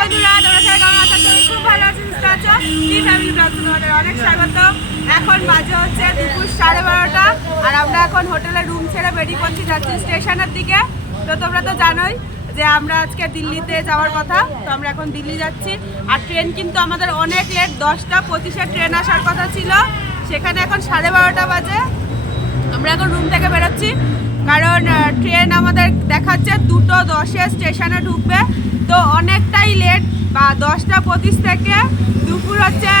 বন্ধুরা, তোমরা সবাই কেমন আছো? তুমি খুব ভালো আছো, সুস্থ আছো? টি ফ্যামিলি ব্লগ তোমাদের অনেক স্বাগত। এখন বাজে হচ্ছে দুপুর সাড়ে বারোটা, আর আমরা এখন হোটেলে রুম ছেড়ে বেরিয়ে পড়ছি যাচ্ছি স্টেশনের দিকে। তো তোমরা তো জানোই যে আমরা আজকে দিল্লিতে যাওয়ার কথা, তো আমরা এখন দিল্লি যাচ্ছি। আর ট্রেন কিন্তু আমাদের অনেক লেট দশটা পঁচিশে ট্রেন আসার কথা ছিল। সেখানে এখন সাড়ে বারোটা বাজে। আমরা এখন রুম থেকে বেরোচ্ছি। কারণ ট্রেন আমাদের দেখাচ্ছে দুটো দশে স্টেশনে ঢুকবে, তো অনেকটাই লেট বা দশটা পঁচিশ থেকে দুপুর হচ্ছে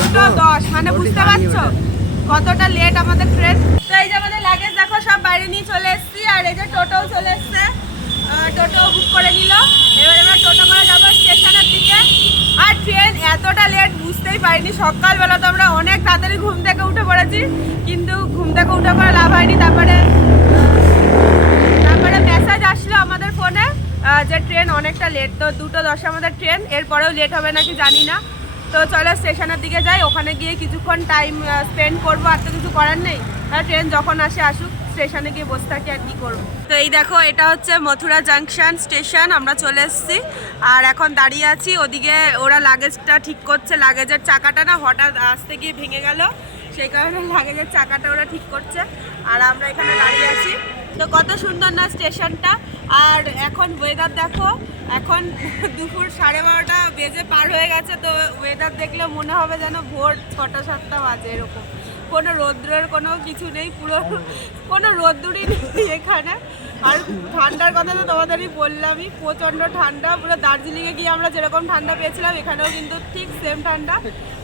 দুটো দশ। মানে বুঝতে পারছ? কতটা লেট আমাদের ট্রেন তো এই যে আমাদের লাগেজ দেখো, সব বাইরে নিয়ে চলে এসেছি, আর এই যে টোটো চলে এসছে। টোটো বুক করে নিল। এবার এবার টোটো করে যাব স্টেশনের দিকে। আর ট্রেন এতটা লেট বুঝতেই পারিনি। সকালবেলা তো আমরা অনেক তাড়াতাড়ি ঘুম থেকে উঠে পড়েছি, কিন্তু ঘুম থেকে উঠে পড়ে লাভ হয়নি। তারপরে আমাদের ফোনে যে ট্রেন অনেকটা লেট তো দুটো দশে আমাদের ট্রেন, এরপরেও লেট হবে নাকি জানি না। তো চলো স্টেশনের দিকে যাই, ওখানে গিয়ে কিছুক্ষণ টাইম স্পেন্ড করব, আর তো কিছু করার নেই। আর ট্রেন যখন আসে, আসুক, স্টেশনে গিয়ে বসে থাকি আর কি করব। তো এই দেখো, এটা হচ্ছে মথুরা জাংশন স্টেশন আমরা চলে এসেছি। আর এখন দাঁড়িয়ে আছি, ওদিকে ওরা লাগেজটা ঠিক করছে লাগেজের চাকাটা না হঠাৎ আসতে গিয়ে ভেঙে গেল। সেই কারণে লাগেজের চাকাটা ওরা ঠিক করছে। আর আমরা এখানে দাঁড়িয়ে আছি। তো কত সুন্দর না স্টেশনটা। আর এখন ওয়েদার দেখো, এখন দুপুর সাড়ে বারোটা বেজে পার হয়ে গেছে, তো ওয়েদার দেখলে মনে হবে যেন ভোর ছটা, সাতটা বাজে এরকম। কোনো রৌদ্রের কোনো কিছু নেই, পুরো কোনো রোদ্দুরই নেই এখানে। আর ঠান্ডার কথা তো তোমাদেরই বললামই, প্রচণ্ড ঠান্ডা, পুরো দার্জিলিংয়ে গিয়ে আমরা যেরকম ঠান্ডা পেয়েছিলাম, এখানেও কিন্তু ঠিক সেম ঠান্ডা।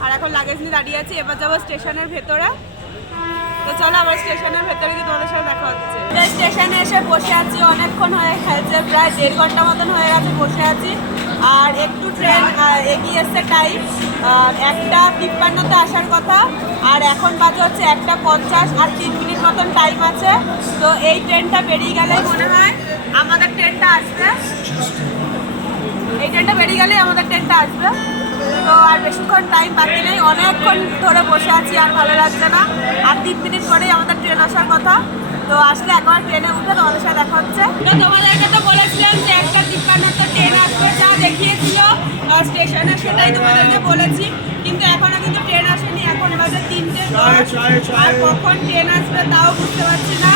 আর এখন লাগেজ নিয়ে দাঁড়িয়ে আছি, এবার যাব স্টেশনের ভেতরে। তো চলো, আবার স্টেশনের ভেতরে গিয়ে তোমাদের সাথে দেখা হচ্ছে। স্টেশনে এসে বসে আছি অনেকক্ষণ হয়ে গেছে, প্রায় দেড় ঘণ্টা মতন হয়ে গেছে বসে আছি। আর একটু ট্রেন এগিয়ে এসছে টাইম একটা তিপ্পান্নতে আসার কথা, আর এখন বাজে হচ্ছে একটা পঞ্চাশ, আর তিন মিনিট মতন টাইম আছে। তো এই ট্রেনটা বেরিয়ে গেলে মনে হয় আমাদের ট্রেনটা আসবে। এই ট্রেনটা বেরিয়ে গেলেই আমাদের ট্রেনটা আসবে। তো আর বেশিক্ষণ টাইম বাকি নেই। অনেকক্ষণ ধরে বসে আছি আর ভালো লাগছে না। আর তিন মিনিট পরেই আমাদের ট্রেন আসার কথা। তো আসলে একবার ট্রেনে উঠে তোমাদের সাথে দেখা হচ্ছে। তো তোমাদেরকে তো বলেছিলাম যে একটা তিপ্পান্নর তো ট্রেন আসবে যা দেখিয়েছিল স্টেশনে সেটাই তোমাদেরকে বলেছি। কিন্তু এখনও কিন্তু ট্রেন আসেনি। এখন বাজে তিনটে আর কখন ট্রেন আসবে তাও বুঝতে পারছি না।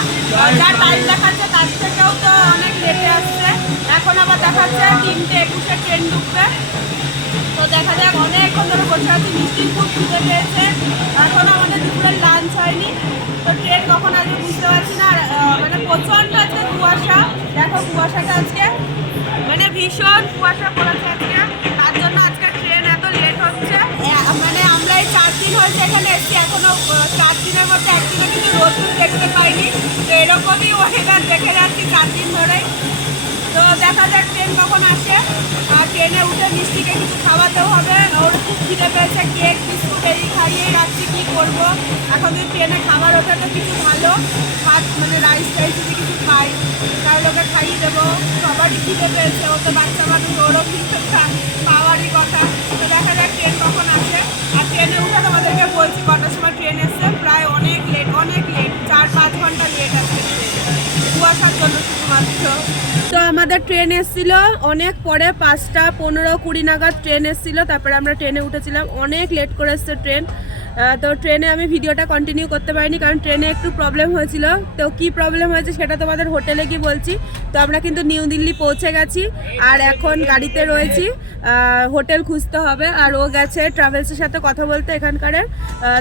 যা টাইম দেখাচ্ছে তার থেকেও তো অনেক লেটে আসছে। এখন আবার দেখাচ্ছে তিনটে একুশে ট্রেন ঢুকবে। দেখা যাক, অনেকক্ষণ ধরে বসে আছি মিষ্টির খুব খিদে পেয়েছে। এখন আমাদের দুপুরের লাঞ্চ হয়নি। তো ট্রেন কখন আসবে বুঝতে পারছি না। মানে প্রচণ্ড আজকে কুয়াশা। দেখো কুয়াশাটা আজকে মানে ভীষণ কুয়াশা পড়েছে আজকে। তার জন্য আজকে ট্রেন এত লেট হচ্ছে। মানে আমরা এই চার দিন হয়েছে এখানে এসেছি। এখনও চার দিনের মধ্যে একদিনও কিন্তু রোদ্দুর দেখতে পাইনি। তো এরকমই ওয়েদার দেখে যাচ্ছি চার দিন ধরেই। তো দেখা যাক ট্রেন ট্রেনে মিষ্টিকে কিছু খাওয়াতেও হবে। ওর খুব খিদে পেয়েছে, কেক, বিস্কুট এই খাইয়েই রাখছি কী করব? এখন যদি ট্রেনে খাবার ওঠে তো কিছু ভালো ভাত মানে রাইস টাইস যদি কিছু খাই, তাহলে ওকে খাইয়ে দেবো। সবারই খিদে পেয়েছে, ও তো বাচ্চা মানুষ, ওরও কিন্তু খা- আমাদের ট্রেন এসেছিল, অনেক পরে পাঁচটা পনেরো কুড়ি নাগাদ ট্রেন এসেছিল, তারপরে আমরা ট্রেনে উঠেছিলাম। অনেক লেট করে এসছে ট্রেন তো ট্রেনে আমি ভিডিওটা কন্টিনিউ করতে পারিনি, কারণ ট্রেনে একটু প্রবলেম হয়েছিল। তো কি প্রবলেম হয়েছে সেটা তোমাদের হোটেলে গিয়ে বলছি। তো আমরা কিন্তু নিউ দিল্লি পৌঁছে গেছি, আর এখন গাড়িতে রয়েছি। হোটেল খুঁজতে হবে, আর ও গেছে ট্রাভেলসের সাথে কথা বলতে এখানকারের।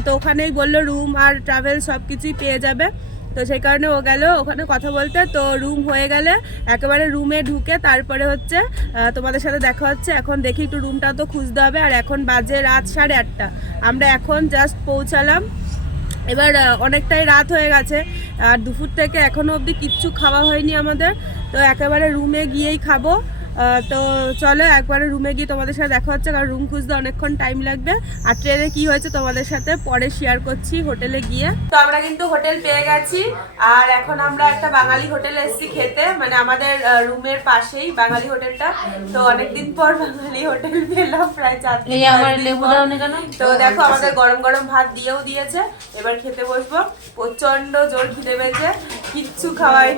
তো ওখানেই বলল রুম আর ট্রাভেল সব কিছুই পেয়ে যাবে। তো সেই কারণে ও গেল, ওখানে কথা বলতে। তো রুম হয়ে গেলে একেবারে রুমে ঢুকে তারপরে হচ্ছে তোমাদের সাথে দেখা হচ্ছে। এখন দেখি একটু রুমটাও তো খুঁজতে হবে। আর এখন বাজে রাত সাড়ে আটটা। আমরা এখন জাস্ট পৌঁছালাম। এবার অনেকটাই রাত হয়ে গেছে। আর দুপুর থেকে এখনও অবধি কিচ্ছু খাওয়া হয়নি আমাদের। তো একেবারে রুমে গিয়েই খাব। তো চলো একবারে রুমে গিয়ে তোমাদের সাথে দেখা হচ্ছে কারণ রুম খুঁজতে অনেকক্ষণ টাইম লাগবে। আর ট্রেনে কি হয়েছে তোমাদের সাথে পরে শেয়ার করছি হোটেলে গিয়ে। তো আমরা কিন্তু হোটেল পেয়ে গেছি আর এখন আমরা একটা বাঙালি হোটেলে এসেছি খেতে। মানে আমাদের রুমের পাশেই বাঙালি হোটেলটা তো অনেকদিন পর বাঙালি হোটেল পেলাম প্রায় চার তো দেখো আমাদের গরম গরম ভাত দিয়েও দিয়েছে এবার খেতে বসবো। প্রচণ্ড জোর খিদে পেয়েছে কিচ্ছু খাওয়াই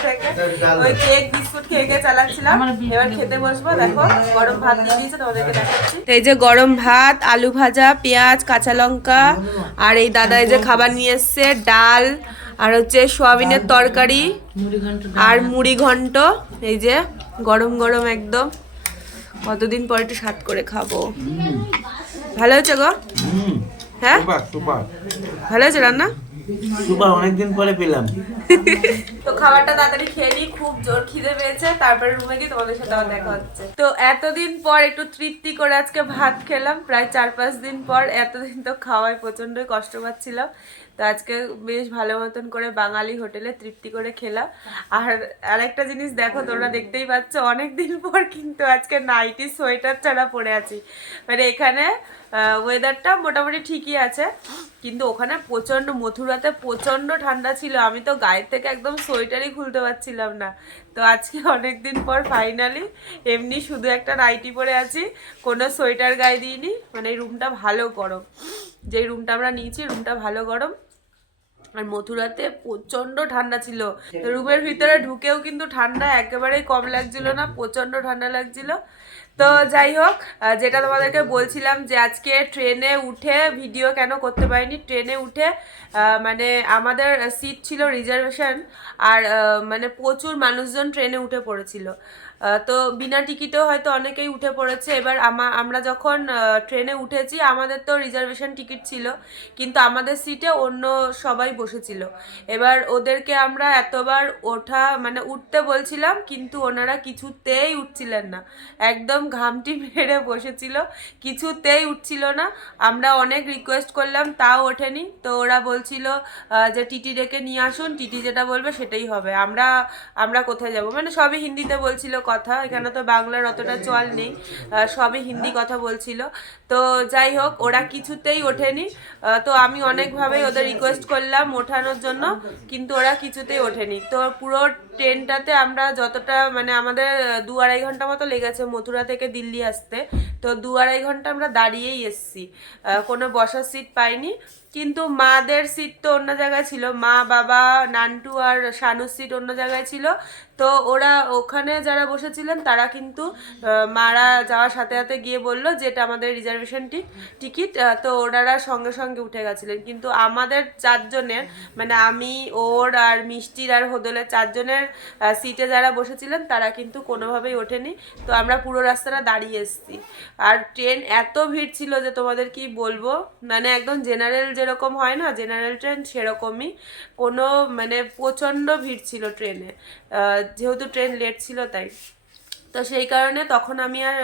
ওই কেক বিস্কুট খেয়ে খেয়ে চালাচ্ছিলাম। এবার খেতে বসবো দেখো গরম ভাত দিয়ে দিয়েছে তোমাদেরকে দেখাচ্ছি। এই যে গরম ভাত আলু ভাজা পেঁয়াজ কাঁচা লঙ্কা আর এই দাদা এই যে খাবার নিয়ে এসছে ডাল আর হচ্ছে সোয়াবিনের তরকারি আর মুড়ি ঘন্ট এই যে গরম গরম একদম। কতদিন পর একটু স্বাদ করে খাব। ভালো হয়েছে গো? হ্যাঁ? ভালো হয়েছে রান্না? অনেকদিন পরে পেলাম। তো খাবারটা তাড়াতাড়ি খেয়ে নিই খুব জোর খিদে পেয়েছে তারপরে রুমে গিয়ে তোমাদের সাথে আবার দেখা হচ্ছে। তো এতদিন পর একটু তৃপ্তি করে আজকে ভাত খেলাম প্রায় চার পাঁচ দিন পর এতদিন তো খাওয়ায় প্রচন্ডই কষ্ট পাচ্ছিলাম। তো আজকে বেশ ভালো মতন করে বাঙালি হোটেলে তৃপ্তি করে খেলাম। আর আরেকটা জিনিস দেখো তোমরা দেখতেই পাচ্ছ অনেক দিন পর কিন্তু আজকে নাইটি সোয়েটার ছাড়া পরে আছি। মানে এখানে ওয়েদারটা মোটামুটি ঠিকই আছে কিন্তু ওখানে প্রচণ্ড মথুরাতে প্রচণ্ড ঠান্ডা ছিল। আমি তো গায়ের থেকে একদম সোয়েটারই খুলতে পারছিলাম না। তো আজকে অনেক দিন পর ফাইনালি এমনি শুধু একটা নাইটি পরে আছি, কোনো সোয়েটার গায়ে দিইনি মানে রুমটা ভালো গরম। যেই রুমটা আমরা নিয়েছি রুমটা ভালো গরম। আর মথুরাতে প্রচণ্ড ঠান্ডা ছিল। রুমের ভিতরে ঢুকেও কিন্তু ঠান্ডা একেবারেই কম লাগছিল না প্রচণ্ড ঠান্ডা লাগছিল। তো যাই হোক যেটা তোমাদেরকে বলছিলাম যে আজকে ট্রেনে উঠে ভিডিও কেন করতে পারিনি, ট্রেনে উঠে মানে আমাদের সিট ছিল রিজার্ভেশন আর মানে প্রচুর মানুষজন ট্রেনে উঠে পড়েছিল। তো বিনা টিকিটেও হয়তো অনেকেই উঠে পড়েছে। এবার আমা- আমরা যখন ট্রেনে উঠেছি, আমাদের তো রিজার্ভেশন টিকিট ছিল, কিন্তু আমাদের সিটে অন্য সবাই বসেছিল। এবার ওদেরকে আমরা এতবার ওঠা মানে উঠতে বলছিলাম, কিন্তু ওনারা কিছুতেই উঠছিলেন না। একদম ঘামটি মেরে বসেছিল। কিছুতেই উঠছিল না। আমরা অনেক রিকোয়েস্ট করলাম, তাও ওঠেনি। তো ওরা বলছিল যে টিটি ডেকে নিয়ে আসুন, টিটি যেটা বলবে সেটাই হবে। আমরা আমরা কোথায় যাব? মানে সবই হিন্দিতে বলছিল কথা, এখানে তো বাংলার অতটা চল নেই। সবই হিন্দি কথা বলছিল। তো যাই হোক, ওরা কিছুতেই ওঠেনি। তো আমি অনেকভাবেই ওদের রিকোয়েস্ট করলাম ওঠানোর জন্য, কিন্তু ওরা কিছুতেই ওঠেনি। তো পুরো ট্রেনটাতে আমরা যতটা মানে আমাদের দু আড়াই ঘণ্টা মতো লেগেছে মথুরা থেকে দিল্লি আসতে। তো দু আড়াই ঘণ্টা আমরা দাঁড়িয়েই এসছি। কোনো বসার সিট পাইনি। কিন্তু মাদের সিট তো অন্য জায়গায় ছিল। মা, বাবা, নান্টু আর শানুর সিট অন্য জায়গায় ছিল। তো ওরা ওখানে যারা বসেছিলেন, তারা কিন্তু মারা যাওয়ার সাথে সাথে গিয়ে বলল যে এটা আমাদের রিজার্ভেশন টিকিট তো ওনারা সঙ্গে সঙ্গে উঠে গেছিলেন। কিন্তু আমাদের চারজনের মানে আমি, ওর আর মিষ্টির আর হোদলের চারজনের সিটে যারা বসেছিলেন, তারা কিন্তু কোনোভাবেই ওঠেনি। তো আমরা পুরো রাস্তাটা দাঁড়িয়ে এসেছি। আর ট্রেন এত ভিড় ছিল যে তোমাদের কি বলব? মানে একদম জেনারেল যেরকম হয় না জেনারেল ট্রেন সেরকমই। কোনো মানে প্রচণ্ড ভিড় ছিল ট্রেনে। যেহেতু ট্রেন লেট ছিল তাই। তো সেই কারণে তখন আমি আর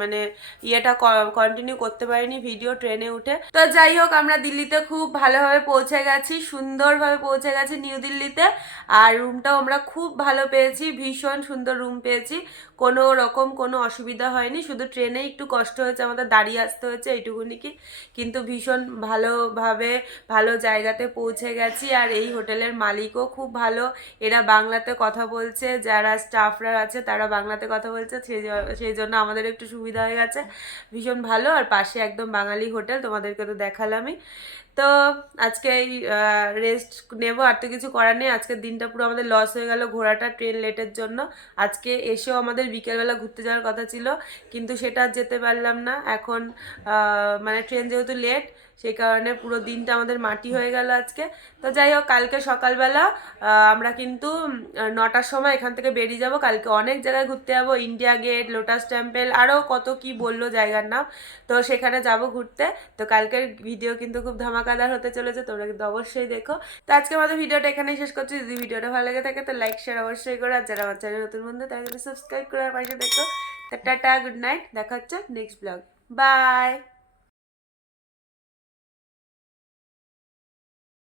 মানে ইয়েটা কন্টিনিউ করতে পারিনি ভিডিও ট্রেনে উঠে। তো যাই হোক, আমরা দিল্লিতে খুব ভালোভাবে পৌঁছে গেছি, সুন্দরভাবে পৌঁছে গেছি নিউ দিল্লিতে আর রুমটাও আমরা খুব ভালো পেয়েছি, ভীষণ সুন্দর রুম পেয়েছি। কোনো রকম কোনো অসুবিধা হয়নি, শুধু ট্রেনে একটু কষ্ট হয়েছে, আমাদের দাঁড়িয়ে আসতে হয়েছে এইটুকুনি কি। কিন্তু ভীষণ ভালোভাবে, ভালো জায়গাতে পৌঁছে গেছি। আর এই হোটেলের মালিকও খুব ভালো, এরা বাংলাতে কথা বলছে, যারা স্টাফরা আছে তারা বাংলাতে কথা বলছে, সেই জ- সেই জন্য আমাদের একটু সুবিধা হয়ে গেছে। ভীষণ ভালো, আর পাশে একদম বাঙালি হোটেল, তোমাদেরকে তো দেখালামই। তো আজকে এই রেস্ট নেব, আর তো কিছু করার নেই। আজকের দিনটা পুরো আমাদের লস হয়ে গেল ঘোরাটা ট্রেন লেটের জন্য। আজকে এসেও আমাদের বিকেলবেলা ঘুরতে যাওয়ার কথা ছিল, কিন্তু সেটা যেতে পারলাম না। এখন মানে ট্রেন যেহেতু লেট সেই কারণে পুরো দিনটা আমাদের মাটি হয়ে গেল আজকে। তো যাই হোক, কালকে সকালবেলা আমরা কিন্তু নটার সময় এখান থেকে বেরিয়ে যাব। কালকে অনেক জায়গায় ঘুরতে যাব। ইন্ডিয়া গেট লোটাস টেম্পল আরও কত কি বলল জায়গার নাম। তো সেখানে যাব ঘুরতে। তো কালকের ভিডিও কিন্তু খুব ধামাকাদার হতে চলেছে, তোমরা কিন্তু অবশ্যই দেখো। তো আজকে আমাদের ভিডিওটা এখানেই শেষ করছি। যদি ভিডিওটা ভালো লেগে থাকে, তো লাইক শেয়ার অবশ্যই করো। আর যারা আমার চ্যানেল নতুন বন্ধু, তারা কিন্তু সাবস্ক্রাইব করে আমার পাশে দেখো। টাটা গুড নাইট দেখা হচ্ছে নেক্সট ব্লগ বাই